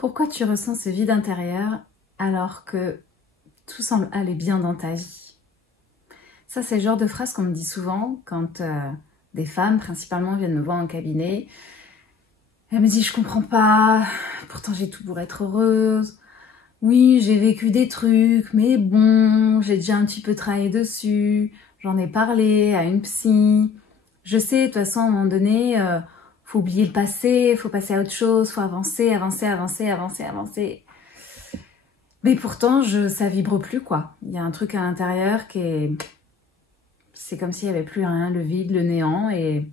Pourquoi tu ressens ce vide intérieur alors que tout semble aller bien dans ta vie? Ça, c'est le genre de phrase qu'on me dit souvent quand des femmes, principalement, viennent me voir en cabinet. Elles me disent, je comprends pas, pourtant j'ai tout pour être heureuse. Oui, j'ai vécu des trucs, mais bon, j'ai déjà un petit peu travaillé dessus. J'en ai parlé à une psy. Je sais, de toute façon, à un moment donné, faut oublier le passé, faut passer à autre chose, faut avancer, avancer, avancer, avancer, avancer. Mais pourtant, ça vibre plus, quoi. Il y a un truc à l'intérieur qui est... C'est comme s'il n'y avait plus rien, le vide, le néant, et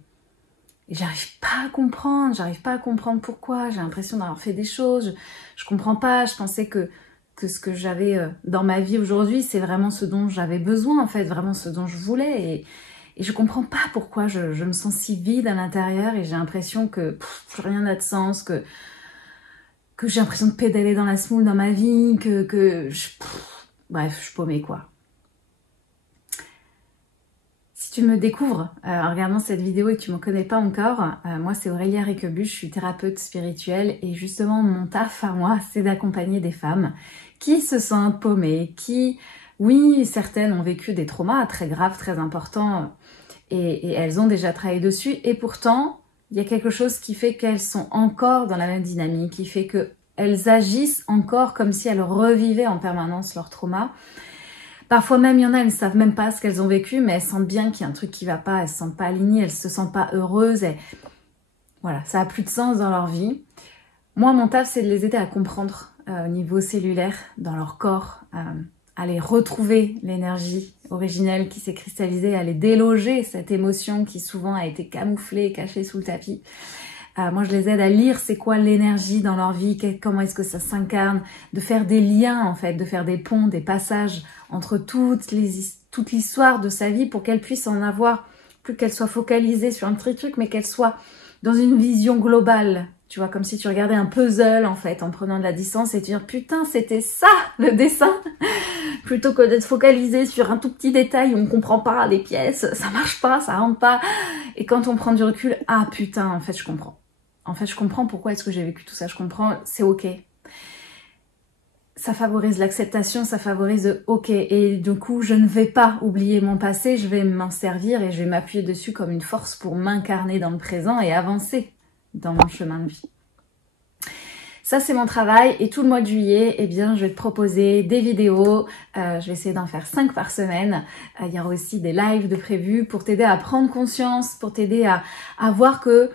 j'arrive pas à comprendre pourquoi. J'ai l'impression d'avoir fait des choses, je comprends pas. Je pensais que ce que j'avais dans ma vie aujourd'hui, c'est vraiment ce dont j'avais besoin, en fait, vraiment ce dont je voulais, et je comprends pas pourquoi je me sens si vide à l'intérieur, et j'ai l'impression que plus rien n'a de sens, que j'ai l'impression de pédaler dans la semoule dans ma vie, bref, je suis paumée, quoi. Si tu me découvres en regardant cette vidéo et que tu ne me connais pas encore, moi c'est Aurélia Réquebuche, je suis thérapeute spirituelle, et justement mon taf à moi, c'est d'accompagner des femmes qui se sentent paumées, qui, oui, certaines ont vécu des traumas très graves, très importants, et elles ont déjà travaillé dessus, et pourtant il y a quelque chose qui fait qu'elles sont encore dans la même dynamique, qui fait qu'elles agissent encore comme si elles revivaient en permanence leur trauma. Parfois même, il y en a, elles ne savent même pas ce qu'elles ont vécu, mais elles sentent bien qu'il y a un truc qui ne va pas, elles ne se sentent pas alignées, elles ne se sentent pas heureuses. Voilà, ça n'a plus de sens dans leur vie. Moi, mon taf, c'est de les aider à comprendre au niveau cellulaire, dans leur corps, à les retrouver l'énergie originelle qui s'est cristallisée, à les déloger cette émotion qui souvent a été camouflée, cachée sous le tapis. Moi, je les aide à lire c'est quoi l'énergie dans leur vie, comment est-ce que ça s'incarne, de faire des liens en fait, de faire des ponts, des passages entre toute l'histoire de sa vie pour qu'elle puisse en avoir, plus qu'elle soit focalisée sur un petit truc, mais qu'elle soit dans une vision globale. Tu vois, comme si tu regardais un puzzle en fait, en prenant de la distance et te dire putain, c'était ça le dessin, plutôt que d'être focalisé sur un tout petit détail où on comprend pas les pièces, ça marche pas, ça rentre pas. Et quand on prend du recul, ah putain, en fait je comprends. En fait, je comprends pourquoi est-ce que j'ai vécu tout ça, je comprends, c'est ok. Ça favorise l'acceptation, ça favorise le ok. Et du coup, je ne vais pas oublier mon passé, je vais m'en servir et je vais m'appuyer dessus comme une force pour m'incarner dans le présent et avancer dans mon chemin de vie. Ça, c'est mon travail, et tout le mois de juillet, eh bien, je vais te proposer des vidéos. Je vais essayer d'en faire 5 par semaine. Il y aura aussi des lives de prévus pour t'aider à prendre conscience, pour t'aider à voir que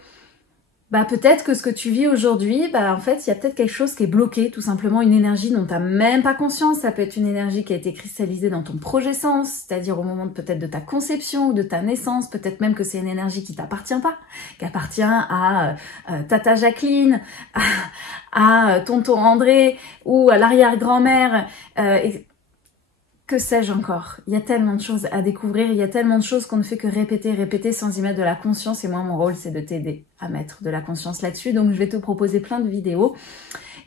peut-être que ce que tu vis aujourd'hui, en fait, il y a peut-être quelque chose qui est bloqué, tout simplement une énergie dont tu n'as même pas conscience. Ça peut être une énergie qui a été cristallisée dans ton projet sens, c'est-à-dire au moment peut-être de ta conception ou de ta naissance. Peut-être même que c'est une énergie qui t'appartient pas, qui appartient à Tata Jacqueline, à tonton André ou à l'arrière-grand-mère. Que sais-je encore? Il y a tellement de choses à découvrir, il y a tellement de choses qu'on ne fait que répéter sans y mettre de la conscience, et moi mon rôle c'est de t'aider à mettre de la conscience là-dessus. Donc je vais te proposer plein de vidéos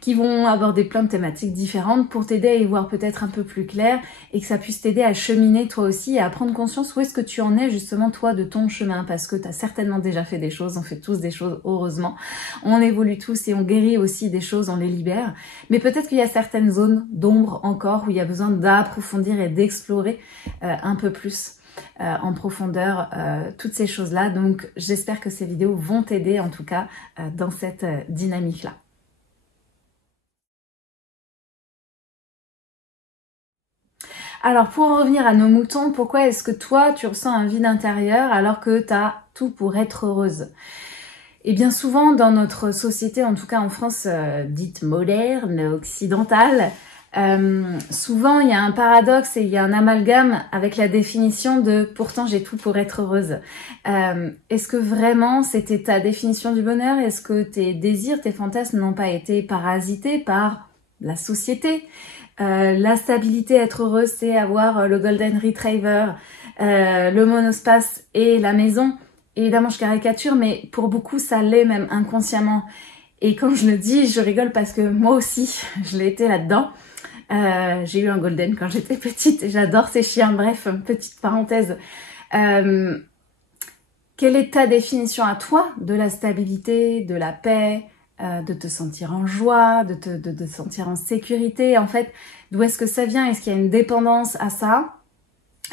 qui vont aborder plein de thématiques différentes pour t'aider à y voir peut-être un peu plus clair, et que ça puisse t'aider à cheminer toi aussi et à prendre conscience où est-ce que tu en es justement toi de ton chemin, parce que tu as certainement déjà fait des choses, on fait tous des choses heureusement, on évolue tous et on guérit aussi des choses, on les libère, mais peut-être qu'il y a certaines zones d'ombre encore où il y a besoin d'approfondir et d'explorer un peu plus en profondeur toutes ces choses-là. Donc j'espère que ces vidéos vont t'aider en tout cas dans cette dynamique-là. Alors pour en revenir à nos moutons, pourquoi est-ce que toi tu ressens un vide intérieur alors que tu as tout pour être heureuse? Et bien souvent dans notre société, en tout cas en France dite moderne, occidentale, souvent il y a un paradoxe et il y a un amalgame avec la définition de « pourtant j'ai tout pour être heureuse ». Est-ce que vraiment c'était ta définition du bonheur? Est-ce que tes désirs, tes fantasmes n'ont pas été parasités par la société? La stabilité, être heureuse, c'est avoir le Golden Retriever, le monospace et la maison. Évidemment, je caricature, mais pour beaucoup, ça l'est même inconsciemment. Et quand je le dis, je rigole parce que moi aussi, je l'ai été là-dedans. J'ai eu un Golden quand j'étais petite et j'adore ces chiens. Bref, petite parenthèse. Quelle est ta définition à toi de la stabilité, de la paix, de te sentir en joie, de te sentir en sécurité. En fait, d'où est-ce que ça vient? Est-ce qu'il y a une dépendance à ça?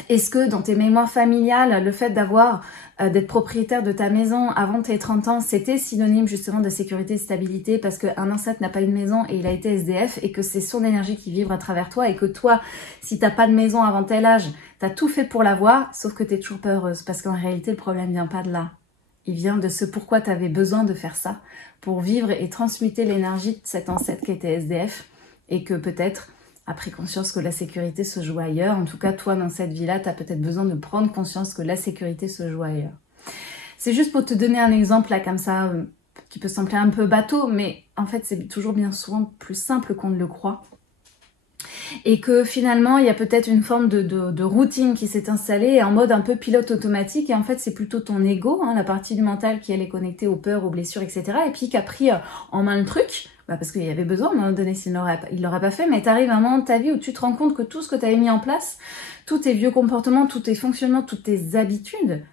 Est-ce que dans tes mémoires familiales, le fait d'être propriétaire de ta maison avant tes 30 ans, c'était synonyme justement de sécurité et de stabilité parce qu'un ancêtre n'a pas une maison et il a été SDF et que c'est son énergie qui vibre à travers toi et que toi, si t'as pas de maison avant tel âge, t'as tout fait pour l'avoir, sauf que t'es toujours pas heureuse parce qu'en réalité, le problème vient pas de là. Il vient de ce pourquoi t'avais besoin de faire ça pour vivre et transmuter l'énergie de cet ancêtre qui était SDF et que peut-être a pris conscience que la sécurité se joue ailleurs. En tout cas, toi, dans cette vie-là, tu as peut-être besoin de prendre conscience que la sécurité se joue ailleurs. C'est juste pour te donner un exemple là, comme ça, qui peut sembler un peu bateau, mais en fait, c'est toujours bien souvent plus simple qu'on ne le croit. Et que finalement, il y a peut-être une forme de routine qui s'est installée en mode un peu pilote automatique. Et en fait, c'est plutôt ton ego, hein, la partie du mental qui, elle, est connectée aux peurs, aux blessures, etc. Et puis qui a pris en main le truc. Parce qu'il y avait besoin à un moment donné, il l'aurait pas fait, mais t'arrives à un moment de ta vie où tu te rends compte que tout ce que tu avais mis en place, tous tes vieux comportements, tous tes fonctionnements, toutes tes habitudes,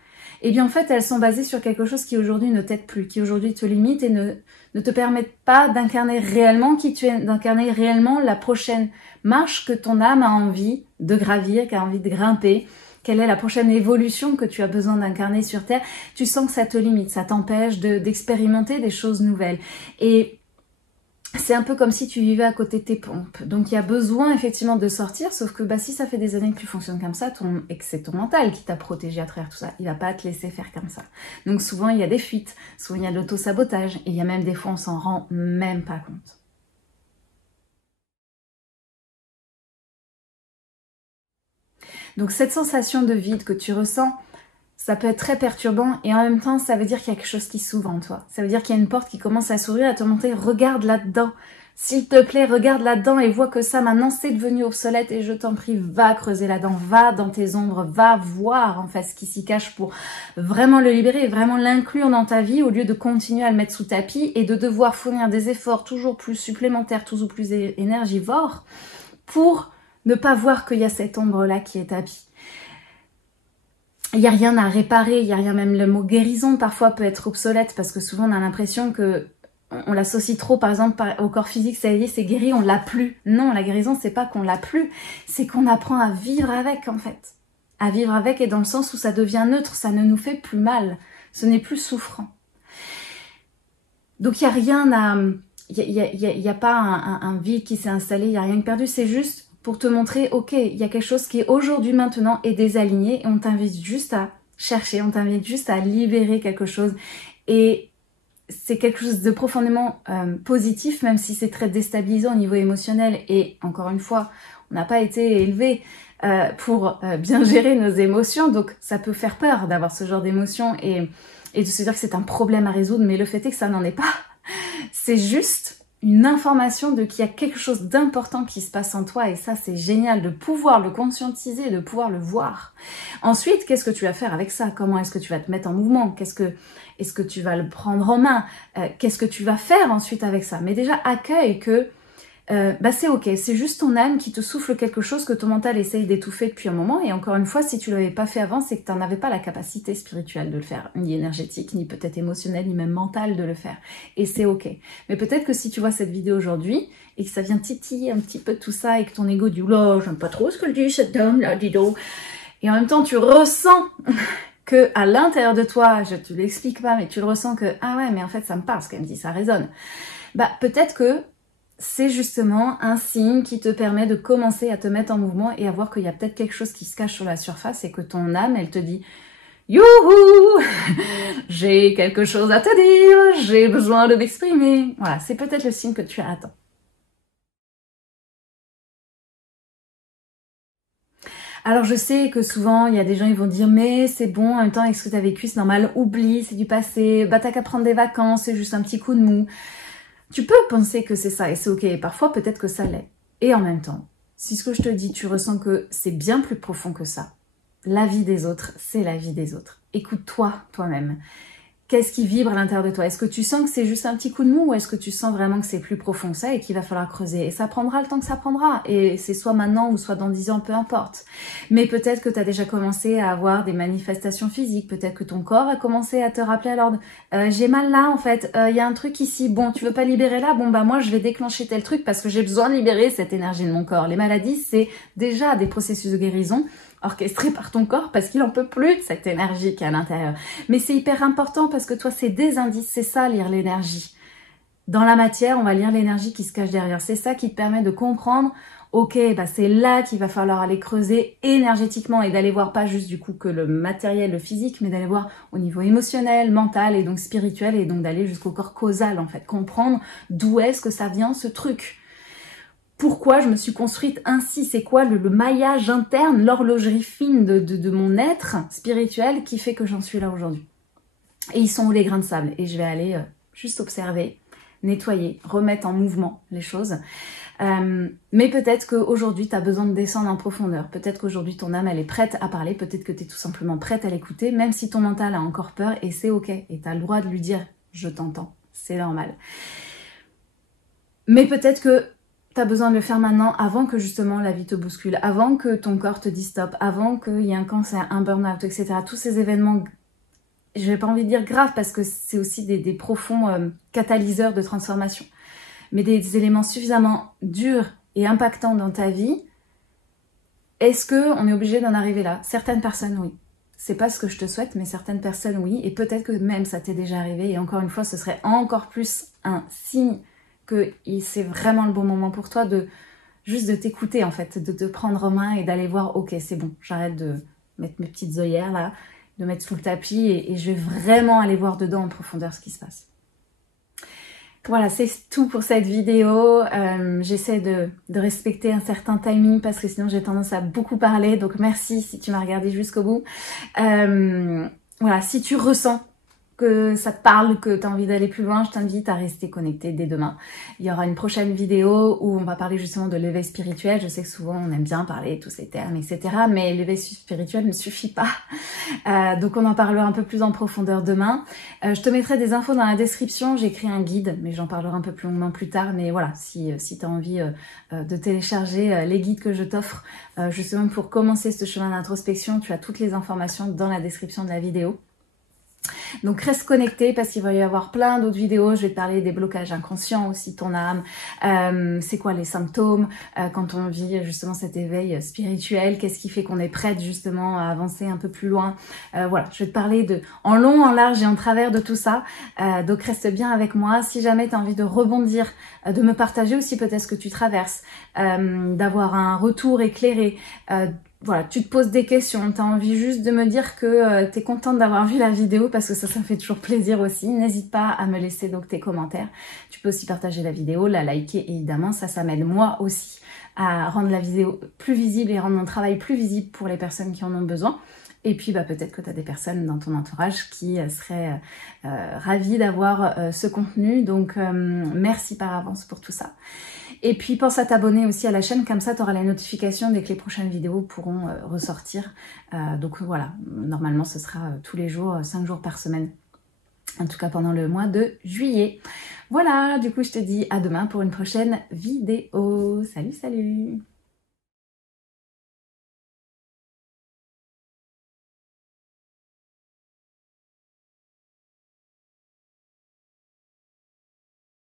eh bien en fait elles sont basées sur quelque chose qui aujourd'hui ne t'aide plus, qui aujourd'hui te limite et ne te permettent pas d'incarner réellement qui tu es, d'incarner réellement la prochaine marche que ton âme a envie de gravir, qui a envie de grimper. Quelle est la prochaine évolution que tu as besoin d'incarner sur Terre? Tu sens que ça te limite, ça t'empêche d'expérimenter des choses nouvelles. Et c'est un peu comme si tu vivais à côté de tes pompes. Donc il y a besoin effectivement de sortir, sauf que si ça fait des années que tu fonctionnes comme ça, et que c'est ton mental qui t'a protégé à travers tout ça, il va pas te laisser faire comme ça. Donc souvent il y a des fuites, souvent il y a de l'auto-sabotage, et il y a même des fois on s'en rend même pas compte. Donc cette sensation de vide que tu ressens, ça peut être très perturbant et en même temps, ça veut dire qu'il y a quelque chose qui s'ouvre en toi. Ça veut dire qu'il y a une porte qui commence à s'ouvrir, à te montrer, regarde là-dedans. S'il te plaît, regarde là-dedans et vois que ça, maintenant, c'est devenu obsolète et je t'en prie, va creuser là-dedans, va dans tes ombres, va voir en fait ce qui s'y cache pour vraiment le libérer et vraiment l'inclure dans ta vie au lieu de continuer à le mettre sous tapis et de devoir fournir des efforts toujours plus supplémentaires, toujours plus énergivores pour ne pas voir qu'il y a cette ombre-là qui est tapis. Il n'y a rien à réparer, il n'y a rien, même le mot guérison parfois peut être obsolète parce que souvent on a l'impression que on l'associe trop par exemple au corps physique, ça y est, c'est guéri, on l'a plus. Non, la guérison c'est pas qu'on l'a plus, c'est qu'on apprend à vivre avec en fait. À vivre avec et dans le sens où ça devient neutre, ça ne nous fait plus mal, ce n'est plus souffrant. Donc il n'y a rien à... Il n'y a pas un vide qui s'est installé, il n'y a rien de perdu, c'est juste pour te montrer, ok, il y a quelque chose qui aujourd'hui, maintenant, est désaligné et on t'invite juste à chercher, on t'invite juste à libérer quelque chose. Et c'est quelque chose de profondément positif, même si c'est très déstabilisant au niveau émotionnel. Et encore une fois, on n'a pas été élevé pour bien gérer nos émotions, donc ça peut faire peur d'avoir ce genre d'émotions et de se dire que c'est un problème à résoudre, mais le fait est que ça n'en est pas. C'est juste une information de qu'il y a quelque chose d'important qui se passe en toi et ça c'est génial de pouvoir le conscientiser, de pouvoir le voir. Ensuite, qu'est-ce que tu vas faire avec ça? Comment est-ce que tu vas te mettre en mouvement? Est-ce que tu vas le prendre en main? Qu'est-ce que tu vas faire ensuite avec ça? Mais déjà accueille que c'est ok, c'est juste ton âme qui te souffle quelque chose que ton mental essaye d'étouffer depuis un moment et encore une fois, si tu l'avais pas fait avant, c'est que tu n'en avais pas la capacité spirituelle de le faire, ni énergétique, ni peut-être émotionnelle, ni même mentale de le faire. Et c'est ok. Mais peut-être que si tu vois cette vidéo aujourd'hui et que ça vient titiller un petit peu tout ça et que ton ego dit « Oula, j'aime pas trop ce que dit cette dame là, dis donc ». Et en même temps, tu ressens que à l'intérieur de toi, je te l'explique pas, mais tu le ressens que « Ah ouais, mais en fait, ça me parle ce qu'elle me dit, ça résonne ». Peut-être que c'est justement un signe qui te permet de commencer à te mettre en mouvement et à voir qu'il y a peut-être quelque chose qui se cache sur la surface et que ton âme, elle te dit « Youhou, j'ai quelque chose à te dire, j'ai besoin de m'exprimer ». Voilà, c'est peut-être le signe que tu attends. Alors je sais que souvent, il y a des gens qui vont dire « Mais c'est bon, en même temps, avec ce que tu as vécu, c'est normal, oublie, c'est du passé, t'as qu'à prendre des vacances, c'est juste un petit coup de mou ». Tu peux penser que c'est ça et c'est ok, et parfois peut-être que ça l'est. Et en même temps, si ce que je te dis, tu ressens que c'est bien plus profond que ça, la vie des autres, c'est la vie des autres. Écoute-toi, toi-même. Qu'est-ce qui vibre à l'intérieur de toi? Est-ce que tu sens que c'est juste un petit coup de mou ou est-ce que tu sens vraiment que c'est plus profond que ça et qu'il va falloir creuser? Et ça prendra le temps que ça prendra. Et c'est soit maintenant ou soit dans 10 ans, peu importe. Mais peut-être que tu as déjà commencé à avoir des manifestations physiques. Peut-être que ton corps a commencé à te rappeler à l'ordre. J'ai mal là en fait. Il y a un truc ici. Bon, tu veux pas libérer là? Bon bah moi je vais déclencher tel truc parce que j'ai besoin de libérer cette énergie de mon corps. Les maladies, c'est déjà des processus de guérison orchestré par ton corps parce qu'il en peut plus de cette énergie qui est à l'intérieur. Mais c'est hyper important parce que toi, c'est des indices, c'est ça, lire l'énergie. Dans la matière, on va lire l'énergie qui se cache derrière. C'est ça qui te permet de comprendre, ok, bah c'est là qu'il va falloir aller creuser énergétiquement et d'aller voir pas juste du coup que le matériel, le physique, mais d'aller voir au niveau émotionnel, mental et donc spirituel et donc d'aller jusqu'au corps causal en fait. Comprendre d'où est-ce que ça vient ce truc. Pourquoi je me suis construite ainsi? C'est quoi le maillage interne, l'horlogerie fine de mon être spirituel qui fait que j'en suis là aujourd'hui? Et ils sont où les grains de sable? Et je vais aller juste observer, nettoyer, remettre en mouvement les choses. Mais peut-être qu'aujourd'hui, tu as besoin de descendre en profondeur. Peut-être qu'aujourd'hui, ton âme, elle est prête à parler. Peut-être que tu es tout simplement prête à l'écouter, même si ton mental a encore peur. Et c'est ok. Et tu as le droit de lui dire « je t'entends ». C'est normal. Mais peut-être que tu as besoin de le faire maintenant avant que justement la vie te bouscule, avant que ton corps te dise stop, avant qu'il y ait un cancer, un burn-out, etc. Tous ces événements, je n'ai pas envie de dire graves parce que c'est aussi des profonds catalyseurs de transformation. Mais des éléments suffisamment durs et impactants dans ta vie, est-ce qu'on est obligé d'en arriver là? Certaines personnes, oui. C'est pas ce que je te souhaite, mais certaines personnes, oui. Et peut-être que même ça t'est déjà arrivé. Et encore une fois, ce serait encore plus un signe que c'est vraiment le bon moment pour toi de juste de t'écouter en fait, de te prendre en main et d'aller voir, ok, c'est bon, j'arrête de mettre mes petites œillères là, de mettre sous le tapis et je vais vraiment aller voir dedans en profondeur ce qui se passe. Voilà, c'est tout pour cette vidéo. J'essaie de respecter un certain timing parce que sinon j'ai tendance à beaucoup parler. Donc merci si tu m'as regardé jusqu'au bout. Voilà, si tu ressens que ça te parle, que tu as envie d'aller plus loin, je t'invite à rester connecté dès demain. Il y aura une prochaine vidéo où on va parler justement de l'éveil spirituel. Je sais que souvent on aime bien parler de tous ces termes, etc. Mais l'éveil spirituel ne suffit pas. Donc on en parlera un peu plus en profondeur demain. Je te mettrai des infos dans la description. J'ai écrit un guide, mais j'en parlerai un peu plus longuement plus tard. Mais voilà, si tu as envie de télécharger les guides que je t'offre, justement pour commencer ce chemin d'introspection, tu as toutes les informations dans la description de la vidéo. Donc reste connecté parce qu'il va y avoir plein d'autres vidéos. Je vais te parler des blocages inconscients aussi, ton âme. C'est quoi les symptômes quand on vit justement cet éveil spirituel? Qu'est-ce qui fait qu'on est prête justement à avancer un peu plus loin? Voilà, je vais te parler en long, en large et en travers de tout ça. Donc reste bien avec moi. Si jamais tu as envie de rebondir, de me partager aussi peut-être ce que tu traverses, d'avoir un retour éclairé, voilà, tu te poses des questions, tu as envie juste de me dire que tu es contente d'avoir vu la vidéo parce que ça me fait toujours plaisir aussi. N'hésite pas à me laisser donc tes commentaires. Tu peux aussi partager la vidéo, la liker évidemment, ça m'aide moi aussi à rendre la vidéo plus visible et rendre mon travail plus visible pour les personnes qui en ont besoin. Et puis bah, peut-être que tu as des personnes dans ton entourage qui seraient ravies d'avoir ce contenu. Donc merci par avance pour tout ça. Et puis pense à t'abonner aussi à la chaîne, comme ça tu auras la notification dès que les prochaines vidéos pourront ressortir. Donc voilà, normalement ce sera tous les jours, 5 jours par semaine. En tout cas pendant le mois de juillet. Voilà, du coup je te dis à demain pour une prochaine vidéo. Salut, salut!